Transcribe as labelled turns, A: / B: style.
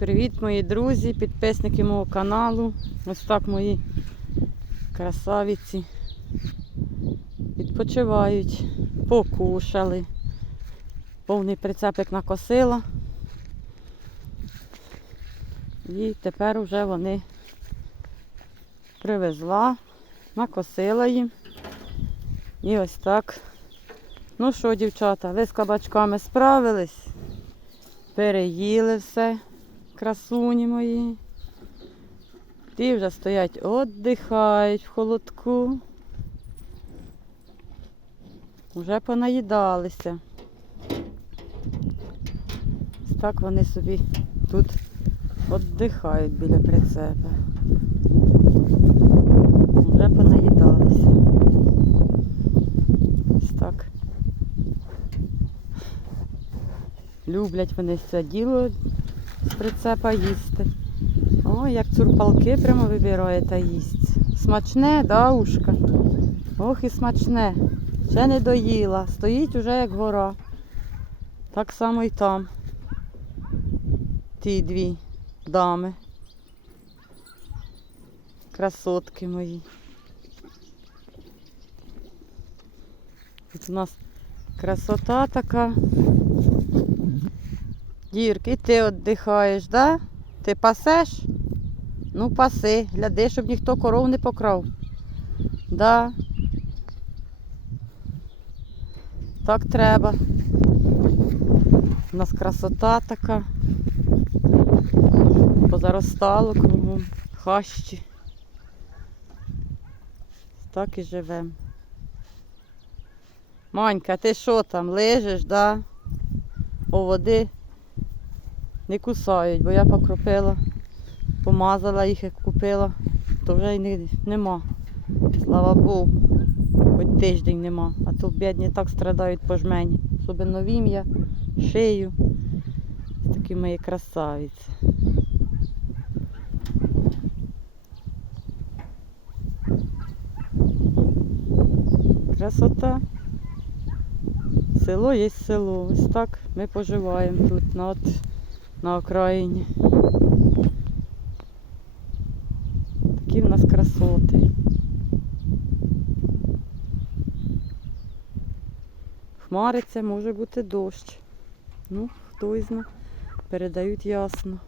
A: Привіт, мої друзі, підписники мого каналу. Ось так мої красавиці відпочивають, покушали. Повний прицепик накосила. І тепер вже вони привезла, накосила їм. І ось так. Ну що, дівчата, ви з кабачками справились? Переїли все, красуні мої. Ті вже стоять, віддихають в холодку. Вже понаїдалися. Так вони собі тут віддихають біля прицепа. Вже понаїдалися. Ось так. Люблять вони це діло з прицепа їсти. О, як цурпалки прямо вибирає та їсть. Смачне, да, ушка? Ох і смачне. Ще не доїла. Стоїть уже як гора. Так само і там. Ті дві дами. Красотки мої. Тут у нас красота така. Дірк, і ти віддихаєш, да? Ти пасеш? Ну, паси, гляди, щоб ніхто коров не покрав. Да. Так треба. У нас красота така. Позаростало кругом, хащі. Так і живемо. Манька, ти що там, лежиш, да? У води не кусають, бо я покропила, помазала їх, як купила, то вже й не, нема. Слава Богу, хоч тиждень нема. А то бідні так страдають по жмені. Особливо вім'я, шию. Такі мої красавиці. Красота. Село є село. Ось так ми поживаємо тут от, на окраїні. Такі в нас красоти. Хмариться, може бути дощ. Ну, хто із зна. Передають ясно.